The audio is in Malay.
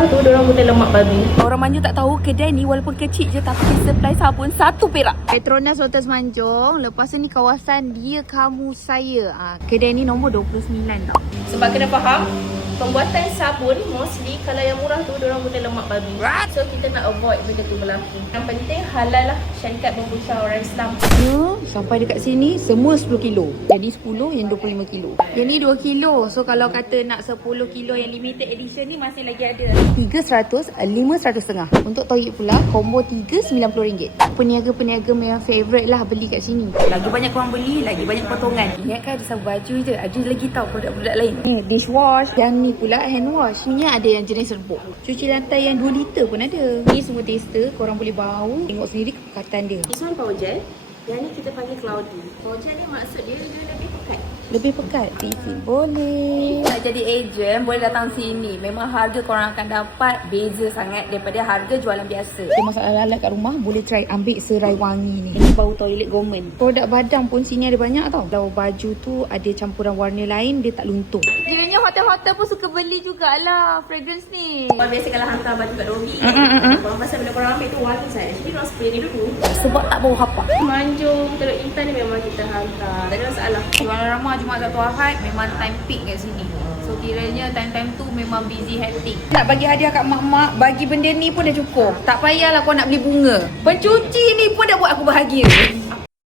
murah tu, diorang guna lemak babi. Orang Manjung tak tahu kedai ni walaupun kecil je tapi supply sabun 1 perak. Petronas Lotus Manjung. Lepas tu ni kawasan Dia Kamu Saya. Kedai ni nombor 29 tau. Sebab kena faham, pembuatan sabun mostly kalau yang murah tu diorang guna lemak babi. So kita nak avoid benda tu berlaku. Yang penting halal lah, syarikat berusaha orang Islam. Sampai dekat sini semua 10 kilo. Jadi 10 yang 25 kilo. Yang ni 2 kilo. So kalau kata nak 10 kilo yang limited edition ni masih lagi ada. 300, 500 Untuk toyib pula combo 3 RM90. Peniaga-peniaga memang favourite lah beli kat sini. Lagi banyak korang beli, lagi banyak potongan. Ingatkan ada sabun baju je. Ada lagi tau produk-produk lain. Ni dishwash. Yang ni pula hand wash. Ni ada yang jenis serbuk. Cuci lantai yang 2 liter pun ada. Ni semua tester. Korang boleh bau. Tengok sendiri kepekatan dia. This one power gel. Yang ni kita panggil cloudy. Power gel ni maksud dia lebih pekat. Lebih pekat. Refill boleh. Nak jadi agent boleh datang sini. Memang harga korang akan dapat beza sangat daripada harga jualan biasa. Ada masalah alat kat rumah boleh try ambil serai wangi ni. Ini bau toilet government. Produk badang pun sini ada banyak tau. Kalau baju tu ada campuran warna lain dia tak luntur. Kiranya hotel-hotel pun suka beli jugalah fragrance ni. Korang biasa kalau hantar baju kat Robi, korang pasal bila korang ambil tu wangi saya. Jadi korang spray ni dulu. Sebab tak bau hapak. Manjung, Teluk Intan ni memang kita hantar. Tak ada masalah. Jualan ramah Jumaat Sabtu Ahad memang time peak kat sini. So kiranya time-time tu memang busy hectic. Nak bagi hadiah kat mak-mak, bagi benda ni pun dah cukup. Tak payahlah kau nak beli bunga. Pencuci ni pun dah buat aku bahagia.